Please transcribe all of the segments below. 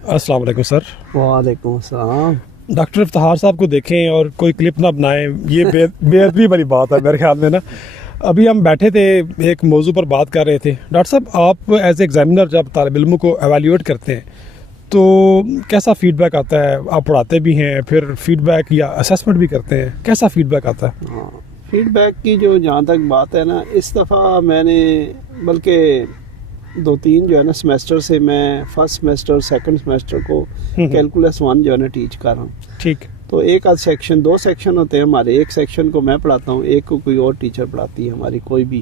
अस्सलाम वालेकुम सर। वालेकुम अस्सलाम। डॉक्टर इफ्तिखार साहब को देखें और कोई क्लिप ना बनाएं, ये बेअदबी वाली बात है मेरे ख्याल में ना। अभी हम बैठे थे, एक मौजू पर बात कर रहे थे। डॉक्टर साहब, आप एज एग्जामिनर जब तालिब इल्मों को एवेल्यूएट करते हैं तो कैसा फीडबैक आता है? आप पढ़ाते भी हैं, फिर फीडबैक या असेसमेंट भी करते हैं, कैसा फीडबैक आता है? हाँ, फीडबैक की जो जहाँ तक बात है ना, इस दफ़ा मैंने बल्कि 2-3 जो है ना सेमेस्टर से मैं फर्स्ट सेमेस्टर सेकंड सेमेस्टर को कैलकुलस 1 जो है ना टीच कर रहा हूँ। ठीक। तो एक आध सेक्शन, 2 सेक्शन होते हैं हमारे। एक सेक्शन को मैं पढ़ाता हूँ, एक को कोई और टीचर पढ़ाती है हमारी, कोई भी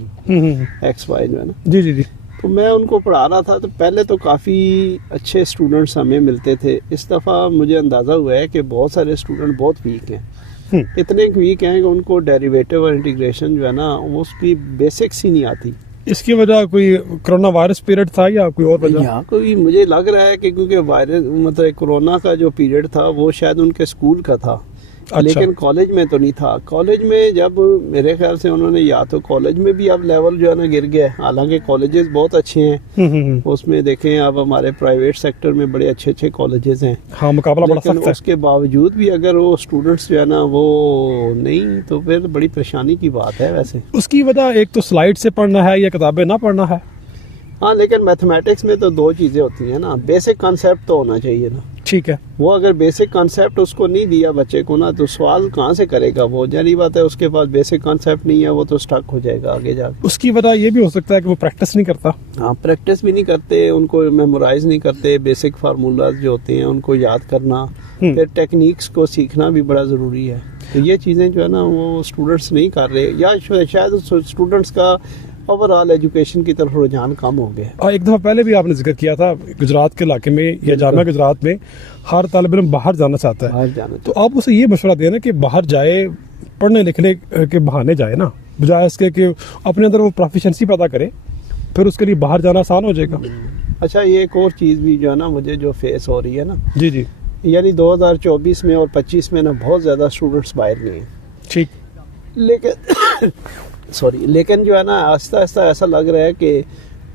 XY जो है ना। जी जी जी। तो मैं उनको पढ़ा रहा था, तो पहले तो काफ़ी अच्छे स्टूडेंट्स हमें मिलते थे। इस दफ़ा मुझे अंदाज़ा हुआ है कि बहुत सारे स्टूडेंट बहुत वीक हैं। इतने वीक हैं कि उनको डेरिवेटिव और इंटीग्रेशन जो है ना, वो उसकी बेसिक्स ही नहीं आती। इसकी वजह कोई कोरोना वायरस पीरियड था या कोई और वजह? यहाँ कोई मुझे लग रहा है कि क्योंकि वायरस मतलब कोरोना का जो पीरियड था वो शायद उनके स्कूल का था। अच्छा। लेकिन कॉलेज में तो नहीं था। कॉलेज में जब मेरे ख्याल से उन्होंने, या तो कॉलेज में भी अब लेवल जो है ना गिर गया। हालांकि कॉलेजेस बहुत अच्छे हैं, उसमें देखें अब हमारे प्राइवेट सेक्टर में बड़े अच्छे अच्छे कॉलेजेस हैं। हाँ, मुकाबला बड़ा सख्त है। उसके बावजूद भी अगर वो स्टूडेंट्स जो है ना वो नहीं, तो फिर बड़ी परेशानी की बात है। वैसे उसकी वजह एक तो स्लाइड से पढ़ना है या किताबें ना पढ़ना है। हाँ, लेकिन मैथमेटिक्स में तो 2 चीज़ें होती हैं ना। बेसिक कॉन्सेप्ट तो होना चाहिए ना। ठीक है। वो अगर बेसिक कॉन्सेप्ट उसको नहीं दिया बच्चे को ना, तो सवाल कहाँ से करेगा वो? जानी बात है, उसके पास बेसिक कॉन्सेप्ट नहीं है, वो तो स्टक हो जाएगा आगे जाकर। उसकी वजह ये भी हो सकता है कि वो प्रैक्टिस नहीं करता। हाँ, प्रैक्टिस भी नहीं करते, उनको मेमोराइज नहीं करते। बेसिक फार्मूलाज जो होते हैं उनको याद करना, फिर टेक्निक्स को सीखना भी बड़ा ज़रूरी है। तो ये चीज़ें जो है ना वो स्टूडेंट्स नहीं कर रहे, या शायद स्टूडेंट्स का ओवरऑल एजुकेशन की तरफ रुझान कम हो गया। और एक दफ़ा पहले भी आपने जिक्र किया था, गुजरात के इलाके में या जामिया गुजरात में हर तालिब इल्म बाहर जाना चाहता है। बाहर जाना, तो आप उसे ये मशवरा देना कि बाहर जाए, पढ़ने लिखने के बहाने जाए ना, बजाय इसके कि अपने अंदर वो प्रोफिशिएंसी पैदा करे, फिर उसके लिए बाहर जाना आसान हो जाएगा। अच्छा, ये एक और चीज़ भी जो है ना मुझे जो फेस हो रही है ना। जी जी। यानी 2024 में और 25 में ना बहुत ज़्यादा स्टूडेंट्स बाहर नहीं है। ठीक। लेकिन लेकिन जो है ना आहिस्ता आहिस्ता ऐसा लग रहा है कि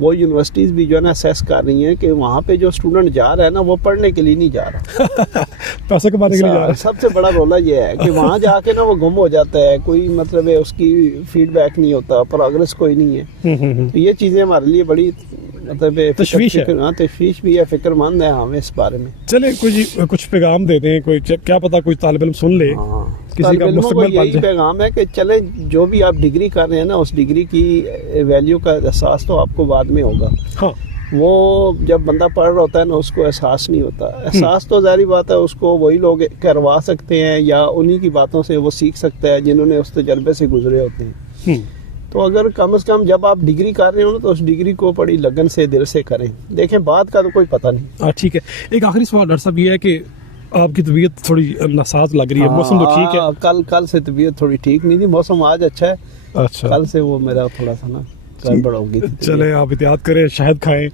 वो यूनिवर्सिटीज़ भी जो है ना असेस कर रही हैं कि वहाँ पे जो स्टूडेंट जा रहा है ना वो पढ़ने के लिए नहीं जा रहा, पैसे कमाने के लिए जा रहा है। सबसे बड़ा रोला ये है कि वहाँ जाके ना वो गुम हो जाता है, कोई मतलब है उसकी फीडबैक नहीं होता, प्रोग्रेस कोई नहीं है। तो ये चीज़ें हमारे लिए बड़ी मतलब तशवीश है। हाँ, तशवीश भी है, फिक्रमंद है हमें इस बारे में। चले कुछ पैगाम दे दें, कोई क्या पता कोई तालिब इल्म सुन ले। हाँ, किसी का मुस्तकबिल यही पैगाम है कि चले, जो भी आप डिग्री कर रहे हैं ना, उस डिग्री की वैल्यू का एहसास तो आपको बाद में होगा। हाँ। वो जब बंदा पढ़ रहा होता है ना, उसको एहसास नहीं होता। एहसास तो जारी बात है, उसको वही लोग करवा सकते हैं या उन्हीं की बातों से वो सीख सकता है जिन्होंने उस तजर्बे से गुजरे होते हैं। तो अगर कम से कम जब आप डिग्री कर रहे हो ना, तो उस डिग्री को बड़ी लगन से, दिल से करें। देखें, बाद का तो कोई पता नहीं। ठीक है। एक आखिरी सवाल डॉक्टर साहब ये है कि आपकी तबीयत थोड़ी नासाज लग रही है। मौसम तो ठीक है? कल से तबीयत थोड़ी ठीक नहीं थी, मौसम आज अच्छा है। अच्छा। कल से वो मेरा थोड़ा सा ना गड़बड़ होगी। चले, आप एहतियात करें, शहद खाएं,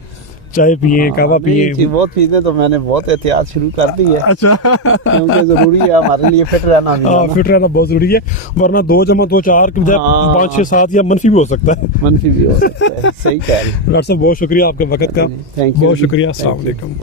चाय पिए, कहवा पिए। बहुत चीजें तो मैंने बहुत एहतियात शुरू कर दी है। अच्छा। क्योंकि जरूरी है हमारे लिए फिट रहना भी। हाँ, फिट रहना बहुत जरूरी है, वरना 2 जमा 2 4 के बजाय 5 6 7 या मनफी भी हो सकता है। मनफी भी हो सकता है। सही कह रहे हैं डॉक्टर साहब, बहुत शुक्रिया आपके वक्त का। थैंक यू, बहुत शुक्रिया। अस्सलाम वालेकुम।